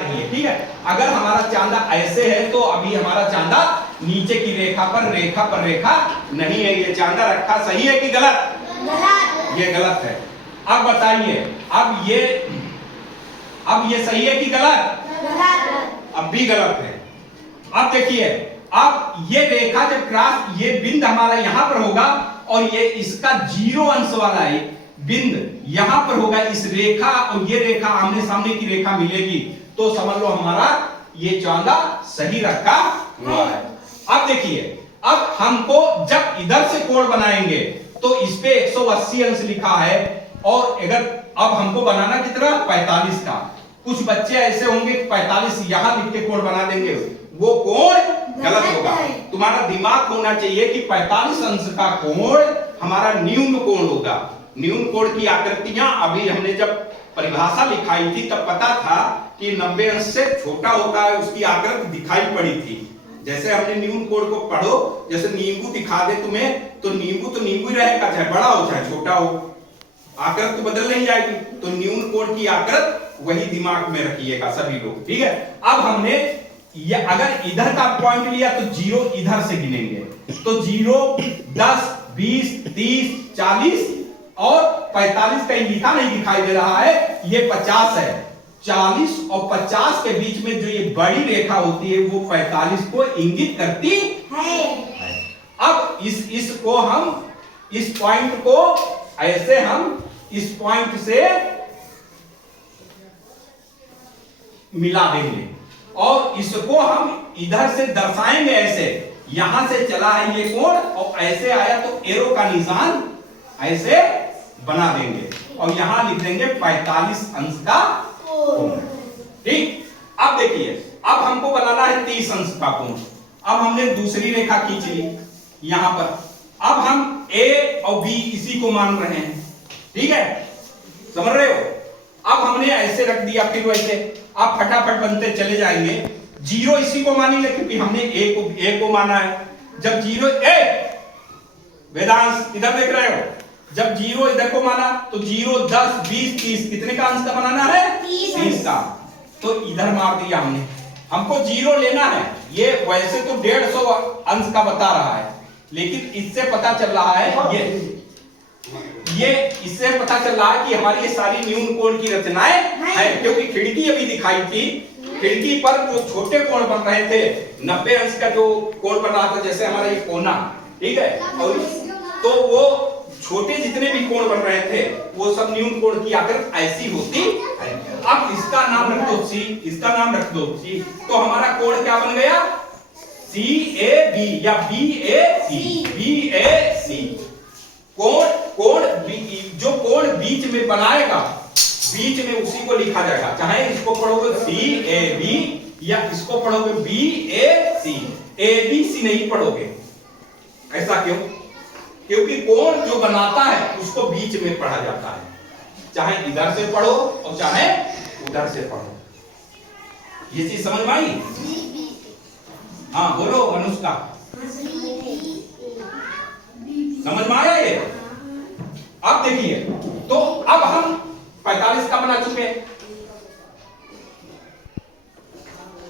रही है, ठीक है। अगर हमारा चांदा ऐसे है तो अभी हमारा चांदा नीचे की रेखा पर रेखा नहीं है। ये चांदा रखा सही है कि गलत? गलत। ये गलत है। अब बताइए, अब ये सही है कि गलत? गलत। अब भी गलत है। अब देखिए, अब ये रेखा जब क्रॉस, ये बिंदु हमारा यहां पर होगा और ये इसका 0 अंश वाला है बिंदु यहां पर होगा, इस रेखा और ये रेखा आमने सामने की रेखा मिलेगी, तो समझ लो हमारा ये चांदा सही रखा हुआ है। अब देखिए, अब हमको जब इधर से कोण बनाएंगे तो इस पे 180 अंश लिखा है, और अगर अब हमको बनाना कितना 45 का। कुछ बच्चे ऐसे होंगे 45 यहां लिख के कोण बना देंगे, वो कोण गलत होगा। तुम्हारा दिमाग होना चाहिए कि 45 अंश का कोण हमारा न्यून कोण होगा। न्यून कोण की आकृतियां अभी हमने जब परिभाषा लिखाई थी तब पता था कि 90 अंश से छोटा होता है, उसकी आकृति दिखाई पड़ी थी। जैसे हमने न्यून कोण को पढ़ो, जैसे नींबू दिखा दे तुम्हें तो नींबू ही रहेगा, चाहे बड़ा हो चाहे छोटा हो, आकृति तो बदल नहीं जाएगी। तो न्यून कोण की आकृति वही दिमाग में रखिएगा सभी लोग, ठीक है। अब हमने ये अगर इधर का पॉइंट लिया तो 0 इधर से गिनेंगे, तो 0 10 20 30 40 और 45 कहीं लिखा नहीं दिखाई दे रहा है, ये 50 है। 40 और 50 के बीच में जो ये बड़ी रेखा होती है वो 45 को इंगित करती है। अब इसको हम इस पॉइंट को ऐसे हम इस पॉइंट से मिला देंगे और इसको हम इधर से दर्शाएंगे ऐसे, यहां से चला है ये कोण और ऐसे आया तो एरो का निशान ऐसे बना देंगे और यहां लिख देंगे 45 अंश का कोण, ठीक। अब देखिए, अब हमको बनाना है 30 अंश का कोण। अब हमने दूसरी रेखा खींच ली यहां पर, अब हम A और B इसी को मान रहे हैं, ठीक है, समझ रहे हो। अब हमने ऐसे रख दिया, फिर वैसे आप फटाफट बनते चले जाएंगे। 0 इसी को मानेंगे क्योंकि हमने A को माना है। जब 0 वेदांश इधर देख रहे हो, जब 0 इधर को माना तो 0 10 20 30 कितने का अंश का बनाना है? 30 का। तो इधर मार दिया हमने, हमको 0 लेना है। ये वैसे तो 150 अंश का बता रहा है, लेकिन इससे पता चल रहा है ये इससे पता चल रहा है कि हमारी ये सारी न्यून कोण की रचनाएं हैं, क्योंकि खिड़की अभी दिखाई थी, खिड़की पर जो छोटे कोण बन रहे थे 90 अंश का जो कोण बन रहा था, जैसे हमारा ये कोना, ठीक है, और तो वो छोटे जितने भी कोण बन रहे थे वो सब न्यून कोण की आकृति ऐसी होती है। अब इसका नाम रख दो C, इसका नाम रख दो C, तो हमारा कोण क्या बन गया? CAB या BAC। कोण जो कोण बीच में बनाएगा, बीच में उसी को लिखा जाएगा, चाहे इसको पढ़ोगे CAB या इसको पढ़ोगे BAC, ABC नहीं पढ़ोगे। ऐसा क्यों? क्योंकि कोण जो बनाता है उसको बीच में पढ़ा जाता है, चाहे इधर से पढ़ो और चाहे उधर से पढ़ो। ये चीज समझ में आई? हाँ बोलो अनुष्का, समझ में आया ये? अब देखिए, तो अब हम 45 का बना चुके हैं,